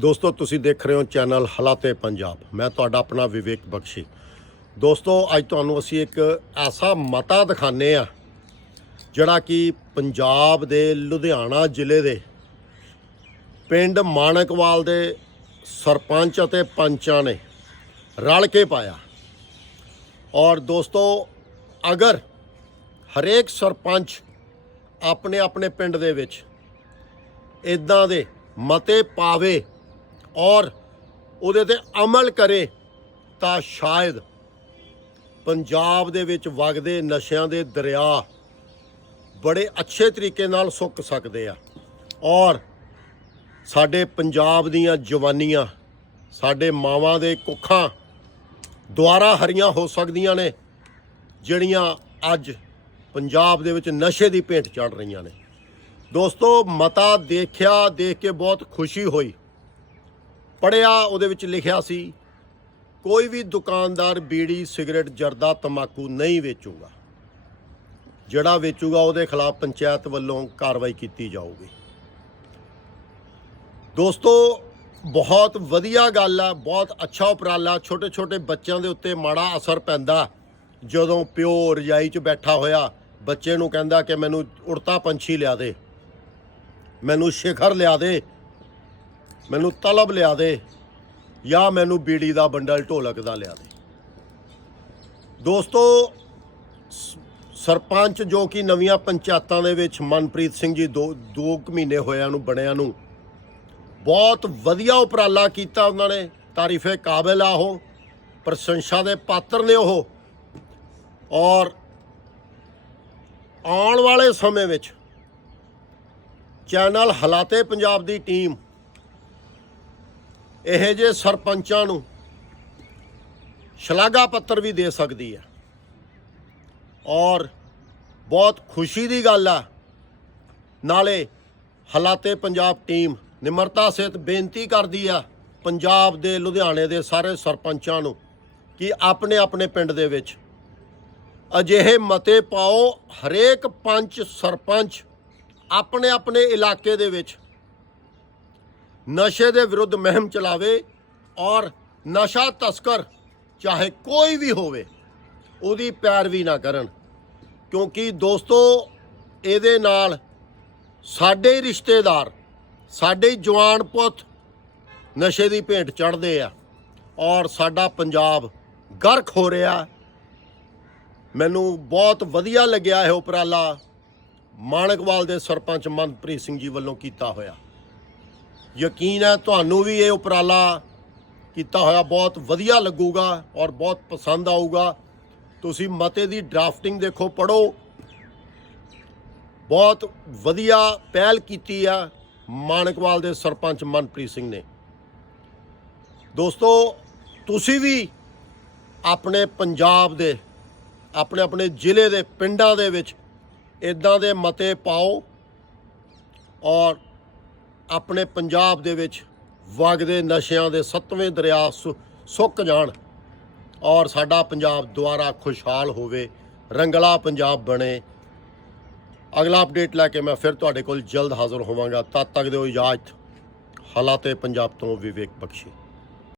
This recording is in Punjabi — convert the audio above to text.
ਦੋਸਤੋ, ਤੁਸੀਂ ਦੇਖ ਰਹੇ ਹੋ ਚੈਨਲ ਹਲਾਤੇ ਪੰਜਾਬ। ਮੈਂ ਤੁਹਾਡਾ ਆਪਣਾ ਵਿਵੇਕ ਬਖਸ਼ੀ। ਦੋਸਤੋ, ਅੱਜ ਤੁਹਾਨੂੰ ਅਸੀਂ ਇੱਕ ਐਸਾ ਮਤਾ ਦਿਖਾਣੇ ਆ ਜਿਹੜਾ ਕਿ ਪੰਜਾਬ ਦੇ ਲੁਧਿਆਣਾ ਜ਼ਿਲ੍ਹੇ ਦੇ ਪਿੰਡ ਮਾਣਕਵਾਲ ਦੇ ਸਰਪੰਚ ਅਤੇ ਪੰਚਾਂ ਨੇ ਰਲ ਕੇ ਪਾਇਆ। ਔਰ ਦੋਸਤੋ, ਅਗਰ ਹਰੇਕ ਸਰਪੰਚ ਆਪਣੇ ਆਪਣੇ ਪਿੰਡ ਦੇ ਵਿੱਚ ਇਦਾਂ ਦੇ ਮਤੇ ਪਾਵੇ ਔਰ ਉਹਦੇ ਤੇ ਅਮਲ ਕਰੇ ਤਾਂ ਸ਼ਾਇਦ ਪੰਜਾਬ ਦੇ ਵਿੱਚ ਵਗਦੇ ਨਸ਼ਿਆਂ ਦੇ ਦਰਿਆ ਬੜੇ ਅੱਛੇ ਤਰੀਕੇ ਨਾਲ ਸੁੱਕ ਸਕਦੇ ਆ। ਔਰ ਸਾਡੇ ਪੰਜਾਬ ਦੀਆਂ ਜਵਾਨੀਆਂ, ਸਾਡੇ ਮਾਵਾਂ ਦੇ ਕੁੱਖਾਂ ਦੁਆਰਾ ਹਰੀਆਂ ਹੋ ਸਕਦੀਆਂ ਨੇ, ਜਿਹੜੀਆਂ ਅੱਜ ਪੰਜਾਬ ਦੇ ਵਿੱਚ ਨਸ਼ੇ ਦੀ ਭੇਟ ਚੜ ਰਹੀਆਂ ਨੇ। ਦੋਸਤੋ, ਮਤਾ ਦੇਖਿਆ, ਦੇਖ ਕੇ ਬਹੁਤ ਖੁਸ਼ੀ ਹੋਈ। ਪੜਿਆ, ਉਹਦੇ ਵਿੱਚ ਲਿਖਿਆ ਸੀ, ਕੋਈ ਵੀ ਦੁਕਾਨਦਾਰ ਬੀੜੀ, ਸਿਗਰਟ, ਜਰਦਾ ਤਮਾਕੂ ਨਹੀਂ ਵੇਚੂਗਾ। ਜਿਹੜਾ ਵੇਚੂਗਾ, ਉਹਦੇ ਖਿਲਾਫ ਪੰਚਾਇਤ ਵੱਲੋਂ ਕਾਰਵਾਈ ਕੀਤੀ ਜਾਊਗੀ। ਦੋਸਤੋ, ਬਹੁਤ ਵਧੀਆ ਗੱਲ ਆ, ਬਹੁਤ ਅੱਛਾ ਉਪਰਾਲਾ ਛੋਟੇ ਛੋਟੇ ਬੱਚਿਆਂ ਦੇ ਉੱਤੇ ਮਾੜਾ ਅਸਰ ਪੈਂਦਾ। ਜਦੋਂ ਪਿਓ ਰਜਾਈ 'ਚ ਬੈਠਾ ਹੋਇਆ, ਬੱਚੇ ਨੂੰ ਕਹਿੰਦਾ ਕਿ ਮੈਨੂੰ ਉੜਤਾ ਪੰਛੀ ਲਿਆ ਦੇ, ਮੈਨੂੰ ਸ਼ਿਖਰ ਲਿਆ ਦੇ ਮੈਨੂੰ ਤਲਬ ਲਿਆ ਦੇ ਜਾਂ ਮੈਨੂੰ ਬੀੜੀ ਦਾ ਬੰਡਲ ਢੋਲਕ ਦਾ ਲਿਆ ਦੇ। ਦੋਸਤੋ ਸਰਪੰਚ ਜੋ ਕਿ ਨਵੀਆਂ ਪੰਚਾਇਤਾਂ ਦੇ ਵਿੱਚ ਮਨਪ੍ਰੀਤ ਸਿੰਘ ਜੀ ਦੋ ਦੋ ਕੁ ਮਹੀਨੇ ਹੋਇਆਂ ਨੂੰ ਬਣਿਆ ਨੂੰ ਬਹੁਤ ਵਧੀਆ ਉਪਰਾਲਾ ਕੀਤਾ ਉਹਨਾਂ ਨੇ, ਤਾਰੀਫੇ ਕਾਬਿਲ ਆ ਉਹ, ਪ੍ਰਸ਼ੰਸਾ ਦੇ ਪਾਤਰ ਨੇ ਉਹ। ਔਰ ਆਉਣ ਵਾਲੇ ਸਮੇਂ ਵਿੱਚ ਚੈਨਲ ਹਲਾਤੇ ਪੰਜਾਬ ਦੀ ਟੀਮ ਇਹੋ ਜਿਹੇ ਸਰਪੰਚਾਂ ਨੂੰ ਸ਼ਲਾਘਾ ਪੱਤਰ ਵੀ ਦੇ ਸਕਦੀ ਹੈ ਔਰ ਬਹੁਤ ਖੁਸ਼ੀ ਦੀ ਗੱਲ ਆ। ਨਾਲੇ ਹਲਾਤੇ ਪੰਜਾਬ ਟੀਮ ਨਿਮਰਤਾ ਸਹਿਤ ਬੇਨਤੀ ਕਰਦੀ ਆ ਪੰਜਾਬ ਦੇ, ਲੁਧਿਆਣੇ ਦੇ ਸਾਰੇ ਸਰਪੰਚਾਂ ਨੂੰ ਕਿ ਆਪਣੇ ਆਪਣੇ ਪਿੰਡ ਦੇ ਵਿੱਚ ਅਜਿਹੇ ਮਤੇ ਪਾਓ, ਹਰੇਕ ਪੰਚ ਸਰਪੰਚ ਆਪਣੇ ਆਪਣੇ ਇਲਾਕੇ ਦੇ ਵਿੱਚ ਨਸ਼ੇ ਦੇ ਵਿਰੁੱਧ ਮਹਿਮ ਚਲਾਵੇ ਔਰ ਨਸ਼ਾ ਤਸਕਰ ਚਾਹੇ ਕੋਈ ਵੀ ਹੋਵੇ, ਉਹਦੀ ਪੈਰਵੀ ਨਾ ਕਰਨ। ਕਿਉਂਕਿ ਦੋਸਤੋ, ਇਹਦੇ ਨਾਲ ਸਾਡੇ ਹੀ ਰਿਸ਼ਤੇਦਾਰ, ਸਾਡੇ ਜਵਾਨ ਪੁੱਤ ਨਸ਼ੇ ਦੀ ਭੇਟ ਚੜਦੇ ਆ ਔਰ ਸਾਡਾ ਪੰਜਾਬ ਗਰਕ ਹੋ ਰਿਹਾ। ਮੈਨੂੰ ਬਹੁਤ ਵਧੀਆ ਲੱਗਿਆ ਇਹ ਉਪਰਾਲਾ ਮਾਣਕਵਾਲ ਦੇ ਸਰਪੰਚ ਮਨਪ੍ਰੀਤ ਸਿੰਘ ਜੀ ਵੱਲੋਂ ਕੀਤਾ ਹੋਇਆ। ਯਕੀਨ ਹੈ ਤੁਹਾਨੂੰ ਵੀ ਇਹ ਉਪਰਾਲਾ ਕੀਤਾ ਹੋਇਆ ਬਹੁਤ ਵਧੀਆ ਲੱਗੂਗਾ ਔਰ ਬਹੁਤ ਪਸੰਦ ਆਊਗਾ। ਤੁਸੀਂ ਮਤੇ ਦੀ ਡਰਾਫਟਿੰਗ ਦੇਖੋ ਪੜੋ ਬਹੁਤ ਵਧੀਆ ਪਹਿਲ ਕੀਤੀ ਆ ਮਾਣਕਵਾਲ ਦੇ ਸਰਪੰਚ ਮਨਪ੍ਰੀਤ ਸਿੰਘ ਨੇ। ਦੋਸਤੋ, ਤੁਸੀਂ ਵੀ ਆਪਣੇ ਪੰਜਾਬ ਦੇ, ਆਪਣੇ ਆਪਣੇ ਜ਼ਿਲ੍ਹੇ ਦੇ ਪਿੰਡਾਂ ਦੇ ਵਿੱਚ ਇਦਾਂ ਦੇ ਮਤੇ ਪਾਓ ਔਰ ਆਪਣੇ ਪੰਜਾਬ ਦੇ ਵਿੱਚ ਵਗਦੇ ਨਸ਼ਿਆਂ ਦੇ ਸੱਤਵੇਂ ਦਰਿਆ ਸੁ- ਸੁੱਕ ਜਾਣ ਔਰ ਸਾਡਾ ਪੰਜਾਬ ਦੁਆਰਾ ਖੁਸ਼ਹਾਲ ਹੋਵੇ, ਰੰਗਲਾ ਪੰਜਾਬ ਬਣੇ। ਅਗਲਾ ਅਪਡੇਟ ਲੈ ਕੇ ਮੈਂ ਫਿਰ ਤੁਹਾਡੇ ਕੋਲ ਜਲਦ ਹਾਜ਼ਰ ਹੋਵਾਂਗਾ। ਤਦ ਤੱਕ ਦਿਓ ਇਜਾਜ਼ਤ। ਹਾਲਾਤੇ ਪੰਜਾਬ ਤੋਂ ਵਿਵੇਕ ਬਖਸ਼ੀ।